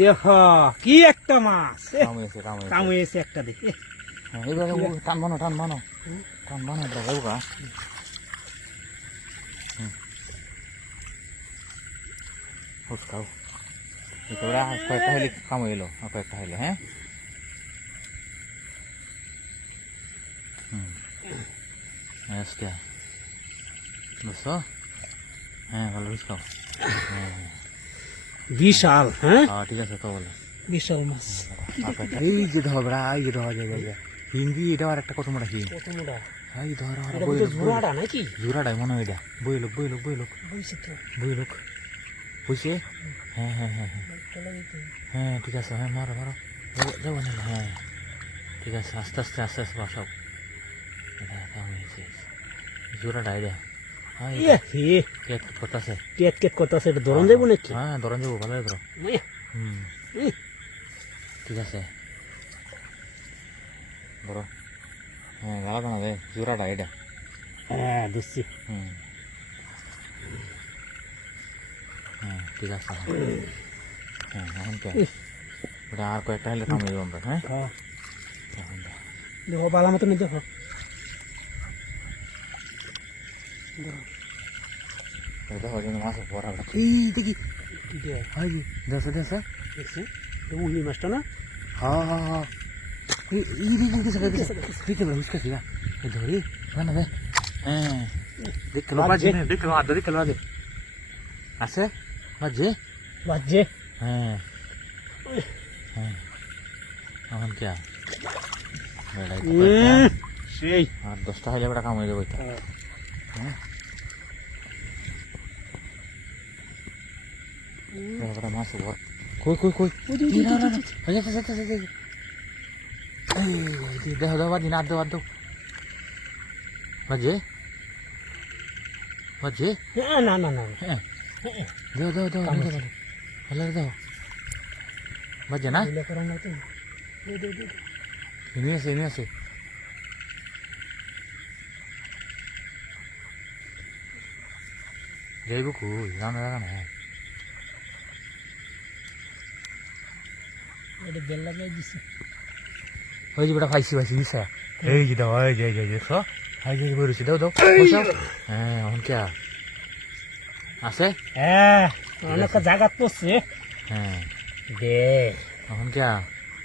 দেখো কি একটা মাছ কামড়েছে একটা দেখে টান বানো যাবো গা খাও ওরা কয়েকটা হলে কাম এলো কয়েকটা হলে হ্যাঁ আজকে বুঝছো হ্যাঁ ভালো বুঝছো বিশাল হ্যাঁ ঠিক আছে তো বলো বিশাল মাছ এই যে ধরা এই যে ধরা যায় হিন্দি এটা আর একটা কত মোটা হিং এই ধরা জোড়াটা নাকি জোড়াটাই মনে হয় এটা বই লোক বুঝছে হ্যাঁ হ্যাঁ ঠিক আছে হ্যাঁ মারো যাবো না হ্যাঁ ঠিক আছে আস্তে আস্তে বসাও জোড়াটা এটা করতেছে ধরন যাবো নাকি হ্যাঁ ধরন যাবো ভালো ধরো ঠিক আছে বড় হ্যাঁ গালা না দে জোড়াটা এটা হ্যাঁ দিচ্ছি হ্যাঁ ঠিক আছে হ্যাঁ এখন কে ওটা আর কয়েকটা হলে কামড়ে দেবো আমরা হ্যাঁ দেখো বালা মতো দেখো মাছ বড় এই দেখি দেখছে উলি মাছটা না হ্যাঁ হুসকাছি না ধরি না দে হ্যাঁ দেখতে দে আছে বাজে হ্যাঁ এখন কে সেই আর 10টা হলে বেটা কাম হয়ে যাবে হ্যাঁ মাছ কই দেখো দাও বাজি না দো বাজে না দাও ভালো দাও বাজে না এনে আছে যাইব কই জানা না ওই যে বেটা পাইছি দিছে এই যে দাও এই যে দেখো এই যে বলেছি দাও হ্যাঁ এখন কে আছে অনেক জায়গা পড়ছে হ্যাঁ দে এখন কে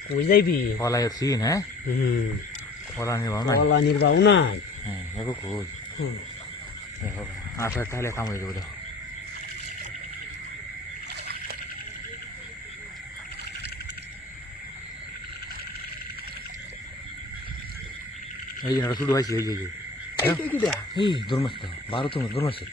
কই যাইবি কলাই সিন হ্যাঁ কলা নির্বাহ নাই হ্যাঁ যাবো কই দেখো আসলে তাহলে কাম হয়ে যাবো দেখো এই যে শুরু হয়েছে এই দৌড় মারছে 12 তো দৌড় মারছে